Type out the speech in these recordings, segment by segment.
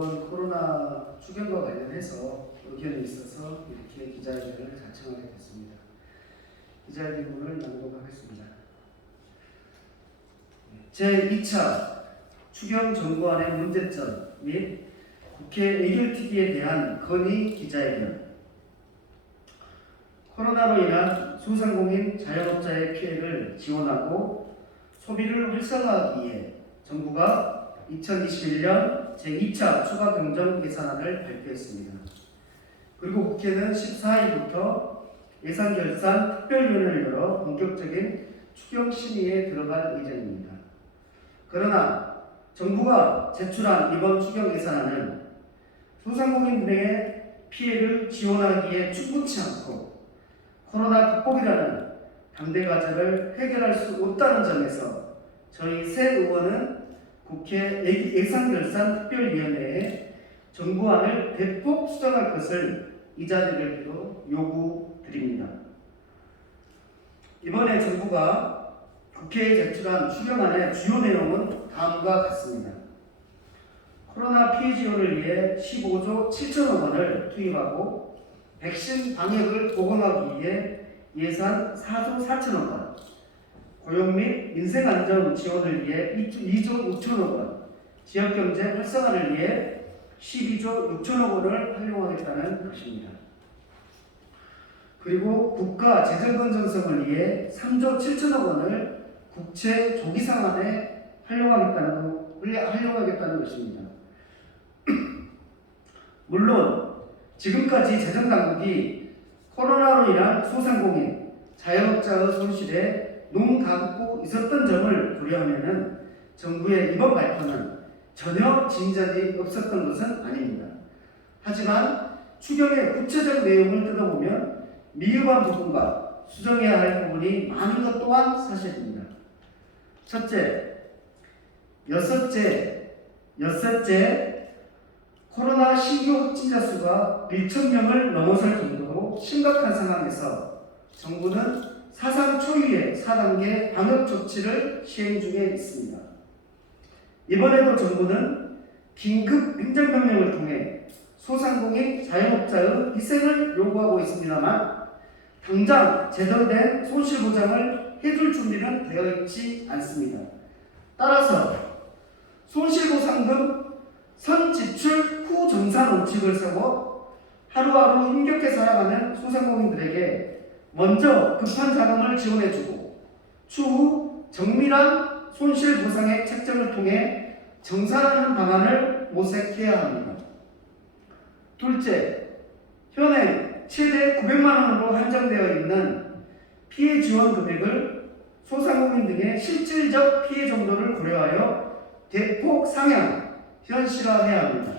이번 코로나 추경과 관련해서 의견이 있어서 이렇게 기자회견을 자청하게 됐습니다. 기자회견을 나누도록 하겠습니다. 제2차 추경 정부안의 문제점 및 국회 의결특위에 대한 건의 기자회견. 코로나로 인한 소상공인 자영업자의 피해를 지원하고 소비를 활성화하기 위해 정부가 2021년 제2차 추가 경정 예산안을 발표했습니다. 그리고 국회는 14일부터 예산결산 특별위원회를 열어 본격적인 추경 심의에 들어갈 예정입니다. 그러나 정부가 제출한 이번 추경 예산안은 소상공인들의 피해를 지원하기에 충분치 않고 코로나 극복이라는 당대 과제를 해결할 수 없다는 점에서 저희 새 의원은 국회 예산결산특별위원회에 정부안을 대폭 수정할 것을 이 자리를 빌어 요구드립니다. 이번에 정부가 국회에 제출한 추경안의 주요 내용은 다음과 같습니다. 코로나 피해 지원을 위해 15조 7천억 원을 투입하고 백신 방역을 보강하기 위해 예산 4조 4천억 원, 고용 및 민생안전 지원을 위해 2조 6천억 원, 지역경제 활성화를 위해 12조 6천억 원을 활용하겠다는 것입니다. 그리고 국가 재정 건전성을 위해 3조 7천억 원을 국채 조기 상환에 활용하겠다는 것입니다. 물론 지금까지 재정당국이 코로나로 인한 소상공인, 자영업자의 손실에 눈 감고 있었던 점을 고려하면 정부의 이번 발표는 전혀 진전이 없었던 것은 아닙니다. 하지만 추경의 구체적 내용을 뜯어보면 미흡한 부분과 수정해야 할 부분이 많은 것 또한 사실입니다. 첫째, 엿새째 코로나 신규 확진자 수가 1,000명을 넘어설 정도로 심각한 상황에서 정부는 사상 초유의 4단계 방역 조치를 시행 중에 있습니다. 이번에도 정부는 긴급 행정명령을 통해 소상공인 자영업자의 희생을 요구하고 있습니다만 당장 제대로 된 손실보장을 해줄 준비는 되어 있지 않습니다. 따라서 손실보상금 선지출 후 정산 원칙을 세워 하루하루 힘겹게 살아가는 소상공인들에게 먼저 급한 자금을 지원해주고 추후 정밀한 손실보상액 책정을 통해 정산하는 방안을 모색해야 합니다. 둘째, 현행 최대 900만 원으로 한정되어 있는 피해 지원 금액을 소상공인 등의 실질적 피해 정도를 고려하여 대폭 상향, 현실화해야 합니다.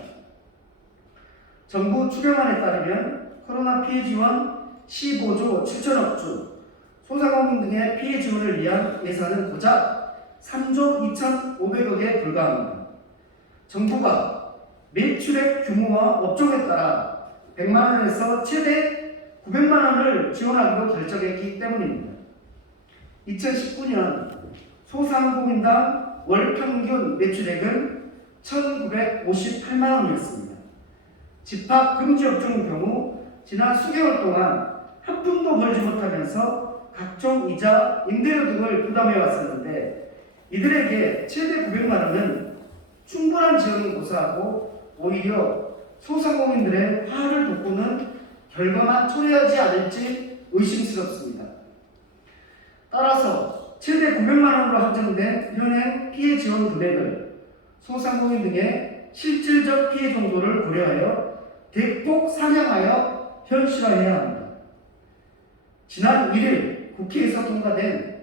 정부 추경안에 따르면 코로나 피해 지원 15조 7천억 중 소상공인 등의 피해 지원을 위한 예산은 고작 3조 2,500억에 불과합니다. 정부가 매출액 규모와 업종에 따라 100만 원에서 최대 900만 원을 지원하기로 결정했기 때문입니다. 2019년 소상공인당 월 평균 매출액은 1,958만 원이었습니다. 집합 금지 업종의 경우 지난 수개월 동안 한 푼도 벌지 못하면서 각종 이자, 임대료 등을 부담해 왔었는데 이들에게 최대 900만 원은 충분한 지원을 고사하고 오히려 소상공인들의 화를 돋구는 결과만 초래하지 않을지 의심스럽습니다. 따라서 최대 900만 원으로 한정된 현행 피해 지원 금액을 소상공인 등의 실질적 피해 정도를 고려하여 대폭 상향하여 현실화해야 합니다. 지난 1일 국회에서 통과된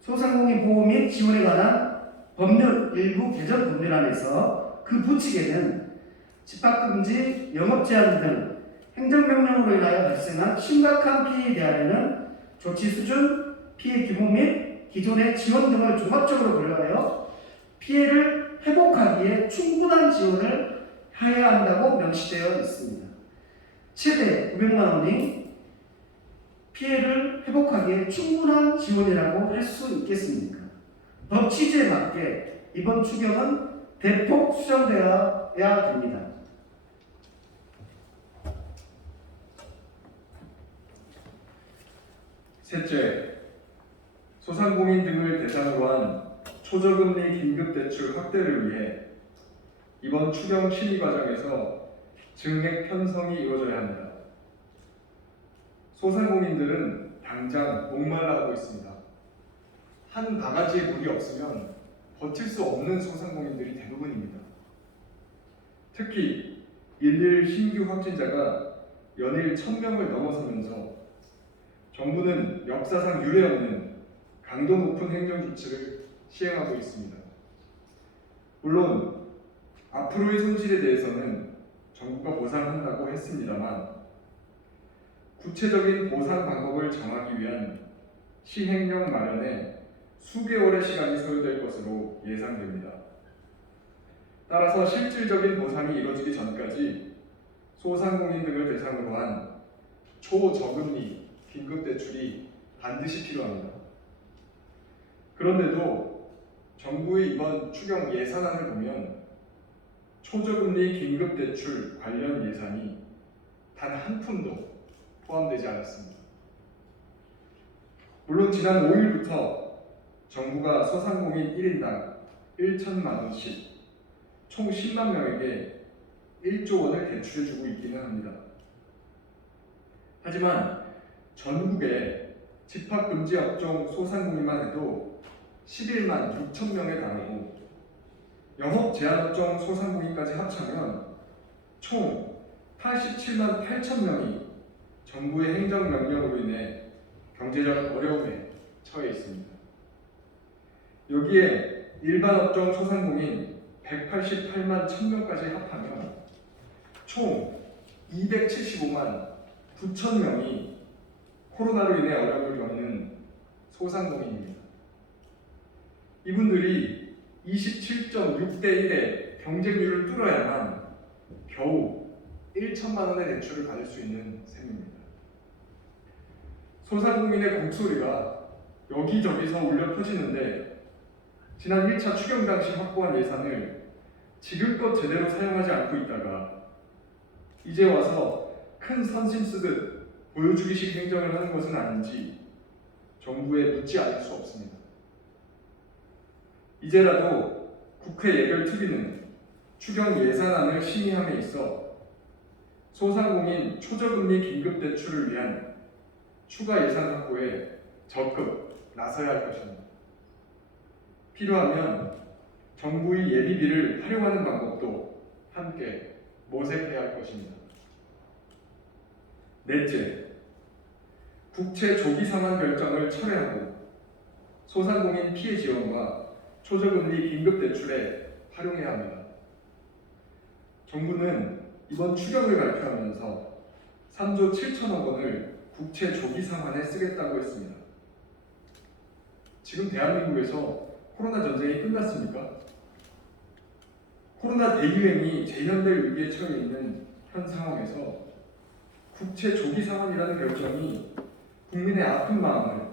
소상공인 보호 및 지원에 관한 법률 일부 개정 법률안에서 그 부칙에는 집합금지, 영업제한 등 행정명령으로 인하여 발생한 심각한 피해에 대하여는 조치 수준, 피해 규모 및 기존의 지원 등을 종합적으로 고려하여 피해를 회복하기에 충분한 지원을 해야 한다고 명시되어 있습니다. 최대 900만 원이 피해를 회복하기에 충분한 지원이라고 할 수 있겠습니까? 법 취지에 맞게 이번 추경은 대폭 수정되어야 있어야 됩니다. 셋째, 소상공인 등을 대상으로 한 초저금리 긴급대출 확대를 위해 이번 추경 심의 과정에서 증액 편성이 이루어져야 합니다. 소상공인들은 당장 목말라하고 있습니다. 한 바가지에 물이 없으면 버틸 수 없는 소상공인들이 대부분입니다. 특히 1일 신규 확진자가 연일 1000명을 넘어서면서 정부는 역사상 유례 없는 강도 높은 행정 조치를 시행하고 있습니다. 물론 앞으로의 손실에 대해서는 정부가 보상한다고 했습니다만 구체적인 보상 방법을 정하기 위한 시행령 마련에 수개월의 시간이 소요될 것으로 예상됩니다. 따라서 실질적인 보상이 이루어지기 전까지 소상공인 등을 대상으로 한 초저금리 긴급대출이 반드시 필요합니다. 그런데도 정부의 이번 추경 예산안을 보면 초저금리 긴급대출 관련 예산이 단 한 푼도 포함되지 않았습니다. 물론 지난 5일부터 정부가 소상공인 1인당 1천만 원씩 총 10만 명에게 1조 원을 대출해주고 있기는 합니다. 하지만 전국의 집합금지 업종 소상공인만 해도 11만 6천 명에 달하고 영업 제한 업종 소상공인까지 합치면 총 87만 8천 명이 정부의 행정명령으로 인해 경제적 어려움에 처해 있습니다. 여기에 일반 업종 소상공인 188만 1000명까지 합하면 총 275만 9천 명이 코로나로 인해 어려움을 겪는 소상공인입니다. 이분들이 27.6대 1의 경쟁률을 뚫어야만 겨우 1천만 원의 대출을 받을 수 있는 셈입니다. 소상공인의 곡소리가 여기저기서 울려 퍼지는데 지난 1차 추경 당시 확보한 예산을 지금껏 제대로 사용하지 않고 있다가 이제 와서 큰 선심 쓰듯 보여주기식 행정을 하는 것은 아닌지 정부에 묻지 않을 수 없습니다. 이제라도 국회 예결특위는 추경 예산안을 심의함에 있어 소상공인 초저금리 긴급대출을 위한 추가 예산 확보에 적극 나서야 할 것입니다. 필요하면 정부의 예비비를 활용하는 방법도 함께 모색해야 할 것입니다. 넷째, 국채 조기 상환 결정을 철회하고 소상공인 피해 지원과 초저금리 긴급대출에 활용해야 합니다. 정부는 이번 추경을 발표하면서 3조 7천억 원을 국채 조기 상환에 쓰겠다고 했습니다. 지금 대한민국에서 코로나 전쟁이 끝났습니까? 코로나 대유행이 재현될 위기에 처해 있는 현 상황에서 국채 조기 상환이라는 결정이 국민의 아픈 마음을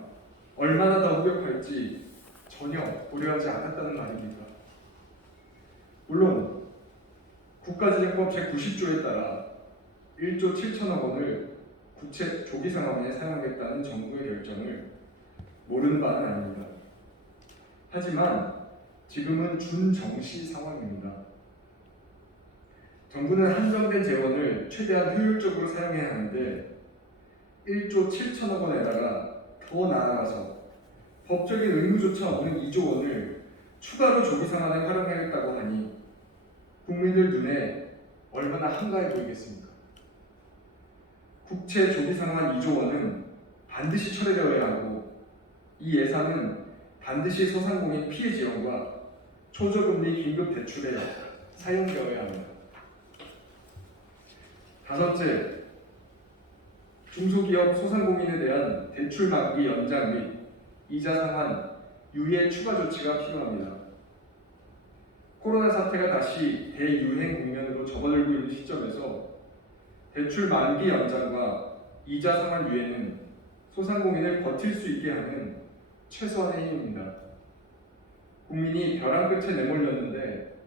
얼마나 더 후벼팔지 전혀 고려하지 않았다는 말입니다. 물론 국가재정법 제90조에 따라 1조 7천억 원을 국채 조기 상환에 사용하겠다는 정부의 결정을 모르는 바는 아닙니다. 하지만 지금은 준정시 상황입니다. 정부는 한정된 재원을 최대한 효율적으로 사용해야 하는데 1조 7천억 원에다가 더 나아가서 법적인 의무조차 없는 2조 원을 추가로 조기 상환에 활용하겠다고 하니 국민들 눈에 얼마나 한가해 보이겠습니까? 국채 조기 상환 2조 원은 반드시 철회되어야 하고 이 예산은 반드시 소상공인 피해 지원과 초저금리 긴급 대출에 사용되어야 합니다. 다섯째, 중소기업 소상공인에 대한 대출 만기 연장 및 이자 상환 유예 추가 조치가 필요합니다. 코로나 사태가 다시 대유행 국면으로 접어들고 있는 시점에서 대출 만기 연장과 이자 상환 유예는 소상공인을 버틸 수 있게 하는 최소한의 힘입니다. 국민이 벼랑 끝에 내몰렸는데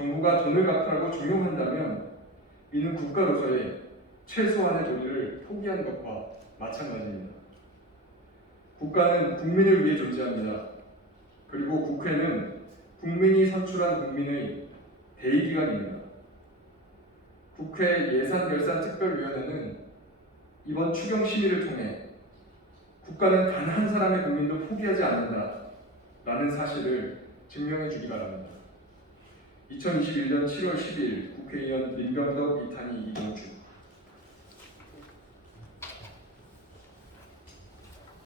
정부가 돈을 갚으라고 종용한다면 이는 국가로서의 최소한의 도리를 포기한 것과 마찬가지입니다. 국가는 국민을 위해 존재합니다. 그리고 국회는 국민이 선출한 국민의 대의기관입니다. 국회 예산결산특별위원회는 이번 추경 심의를 통해 국가는 단 한 사람의 국민도 포기하지 않는다라는 사실을 증명해 주기 바랍니다. 2021년 7월 10일 국회의원 민병덕 이탄희 이동주